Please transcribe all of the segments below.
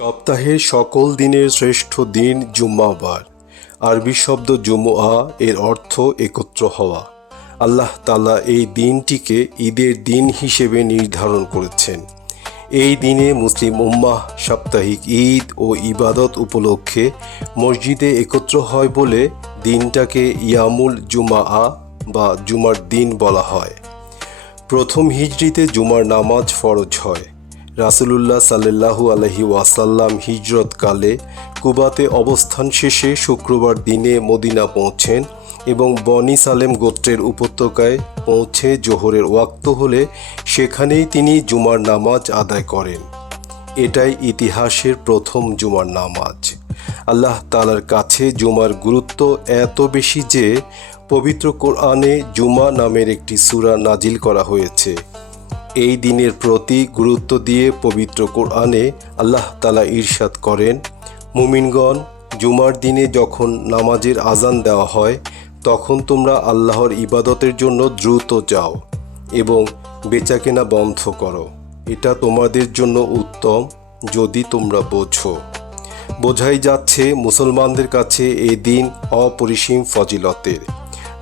সপ্তাহের সকল দিনের শ্রেষ্ঠ দিন জুম্মাবার। আরবি শব্দ জুমুয়া এর অর্থ একত্র হওয়া। আল্লাহ তালা এই দিনটিকে ঈদের দিন হিসেবে নির্ধারণ করেছেন। এই দিনে মুসলিম উম্মাহ সাপ্তাহিক ঈদ ও ইবাদত উপলক্ষে মসজিদে একত্র হয় বলে দিনটাকে ইয়ামুল জুমা বা জুমার দিন বলা হয়। প্রথম হিজড়িতে জুমার নামাজ ফরজ হয়। রাসুলুল্লাহ সাল্লাহু আলহি ওয়াসাল্লাম হিজরতকালে কুবাতে অবস্থান শেষে শুক্রবার দিনে মদিনা পৌঁছেন এবং বনি সালেম গোত্রের উপত্যকায় পৌঁছে জোহরের ওয়াক্ত হলে সেখানেই তিনি জুমার নামাজ আদায় করেন। এটাই ইতিহাসের প্রথম জুমার নামাজ। আল্লাহ তালার কাছে জুমার গুরুত্ব এত বেশি যে পবিত্র কোরআনে জুমা নামের একটি সূরা নাজিল করা হয়েছে। এই দিনের প্রতি গুরুত্ব দিয়ে পবিত্র কোরআনে আল্লাহ তালা ঈর্ষাদ করেন, মুমিনগণ, জুমার দিনে যখন নামাজের আজান দেওয়া হয়, তখন তোমরা আল্লাহর ইবাদতের জন্য দ্রুত যাও এবং বেচাকেনা বন্ধ করো। এটা তোমাদের জন্য উত্তম যদি তোমরা বোঝো। বোঝাই যাচ্ছে মুসলমানদের কাছে এই দিন অপরিসীম ফজিলতের।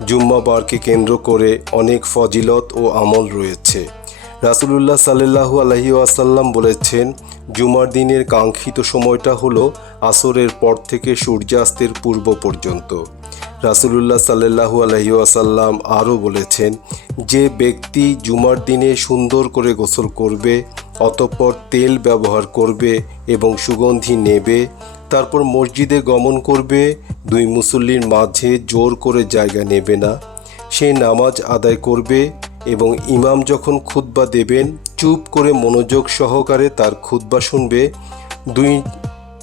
জুম্মাবারকে কেন্দ্র করে অনেক ফজিলত ও আমল রয়েছে। রাসুলুল্লাহ সাল্লাহু আলহি আসাল্লাম বলেছেন, জুমার দিনের কাঙ্ক্ষিত সময়টা হলো আসরের পর থেকে সূর্যাস্তের পূর্ব পর্যন্ত। রাসুলুল্লাহ সাল্লাহু আলহি আসাল্লাম আরও বলেছেন, যে ব্যক্তি জুমার দিনে সুন্দর করে গোসল করবে, অতঃপর তেল ব্যবহার করবে এবং সুগন্ধি নেবে, তারপর মসজিদে গমন করবে, দুই মুসল্লির মাঝে জোর করে জায়গা নেবে না, সে নামাজ আদায় করবে এবং ইমাম যখন খুতবা দেবেন, চুপ করে মনোযোগ সহকারে তার খুতবা শুনবে। দুই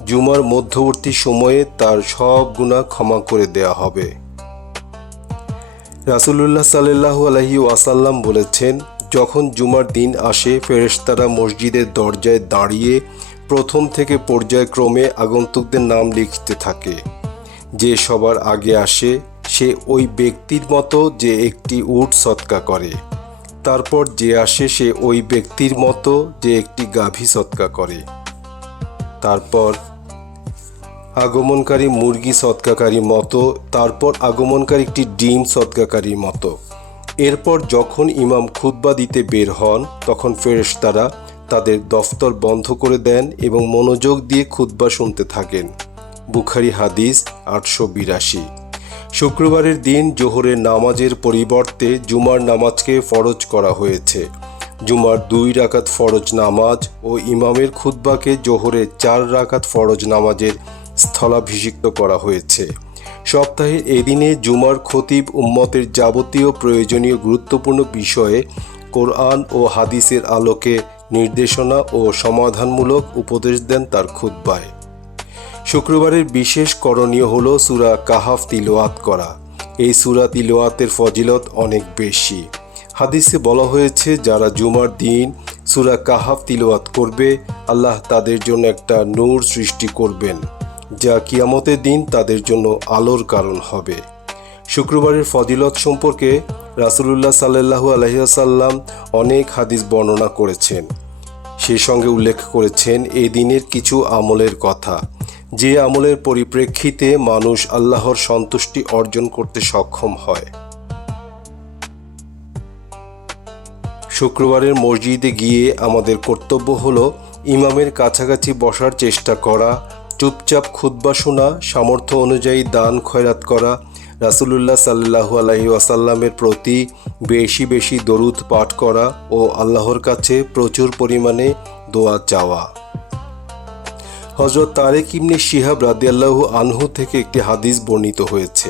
জুমার মধ্যবর্তী সময়ে তার সব গুণা ক্ষমা করে দেয়া হবে। রাসুলুল্লাহ সাল্লাহু আলহি ওয়াসাল্লাম বলেছেন, যখন জুমার দিন আসে, ফেরেশতারা মসজিদের দরজায় দাঁড়িয়ে প্রথম থেকে পর্যায়ক্রমে আগন্তুকদের নাম লিখতে থাকে। যে সবার আগে আসে, সে ওই ব্যক্তির মতো যে একটি উট সৎকা করে। তারপর যে আসে সে ওই ব্যক্তির মতো যে একটি গাভী সৎকা করে। তারপর আগমনকারী মুরগি সৎকাকারী মতো, তারপর আগমনকারী একটি ডিম সৎকাকারীর মতো। এরপর যখন ইমাম খুতবা দিতে বের হন, তখন ফেরেশতারা তাদের দফতর বন্ধ করে দেন এবং মনোযোগ দিয়ে খুতবা শুনতে থাকেন। বুখারি হাদিস আটশো বিরাশি। শুক্রবারের দিন জোহরের নামাজের পরিবর্তে জুমার নামাজকে ফরজ করা হয়েছে। জুমার দুই রাকাত ফরজ নামাজ ও ইমামের খুতবাকে জোহরের চার রাকাত ফরজ নামাজের স্থলাভিষিক্ত করা হয়েছে। সপ্তাহের এদিনে জুমার খতিব উম্মতের যাবতীয় প্রয়োজনীয় গুরুত্বপূর্ণ বিষয়ে কোরআন ও হাদিসের আলোকে নির্দেশনা ও সমাধানমূলক উপদেশ দেন তার খুতবায়। শুক্রবারের বিশেষ করণীয় হলো সুরা কাহাফ তিলোয়াত করা। এই সুরা তিলোয়াতের ফজিলত অনেক বেশি। হাদিসে বলা হয়েছে, যারা জুমার দিন সুরা কাহাফ তিলোয়াত করবে, আল্লাহ তাদের জন্য একটা নূর সৃষ্টি করবেন, যা কিয়ামতের দিন তাদের জন্য আলোর কারণ হবে। শুক্রবারের ফজিলত সম্পর্কে রাসুলুল্লাহ সাল্লাহু আলহিহাসাল্লাম অনেক হাদিস বর্ণনা করেছেন। সেই সঙ্গে উল্লেখ করেছেন, এই দিনের কিছু আমলের কথা। যে আমলের পরিপ্রেক্ষিতে মানুষ আল্লাহর সন্তুষ্টি অর্জন করতে সক্ষম হয়। শুক্রবারের মসজিদে গিয়ে আমাদের কর্তব্য হলো ইমামের কাছাকাছি বসার চেষ্টা করা, চুপচাপ খুদ্া শোনা, সামর্থ্য অনুযায়ী দান খয়রাত করা, রাসুলুল্লাহ সাল্লাহু আলহি আসাল্লামের প্রতি বেশি বেশি দরুদ পাঠ করা ও আল্লাহর কাছে প্রচুর পরিমাণে দোয়া চাওয়া। হজরত তারেক ইমনি শিহাব রাদিয়াল্লাহু আনহু থেকে একটি হাদিস বর্ণিত হয়েছে।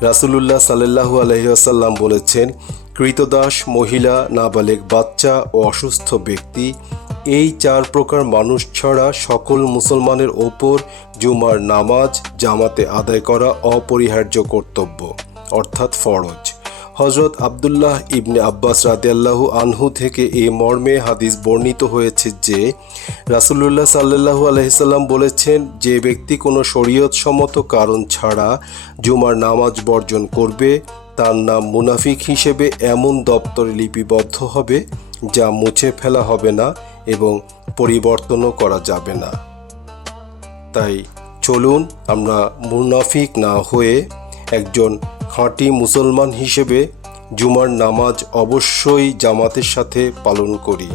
রাসুলুল্লাহ সাল্লাহু আলহিহাসাল্লাম বলেছেন, কৃতদাস, মহিলা, নাবালেক বাচ্চা ও অসুস্থ ব্যক্তি, এই চার প্রকার মানুষ ছাড়া সকল মুসলমানের ওপর জুমার নামাজ জামাতে আদায় করা অপরিহার্য কর্তব্য, অর্থাৎ ফরজ। হজরত আবদুল্লাহ ইবনে আব্বাস রাদিয়াল্লাহু আনহু থেকে এই মর্মে হাদিস বর্ণিত হয়েছে যে, রাসুলুল্লাহ সাল্লাহু আলহিসাল্লাম বলেছেন, যে ব্যক্তি কোনো শরীয়ত সম্মত কারণ ছাড়া জুমার নামাজ বর্জন করবে, তার নাম মুনাফিক হিসেবে এমন দপ্তরে লিপিবদ্ধ হবে যা মুছে ফেলা হবে না এবং পরিবর্তনও করা যাবে না। তাই চলুন আমরা মুনাফিক না হয়ে একজন খাঁটি মুসলমান হিসেবে জুমার নামাজ অবশ্যই জামাতের সাথে পালন করি।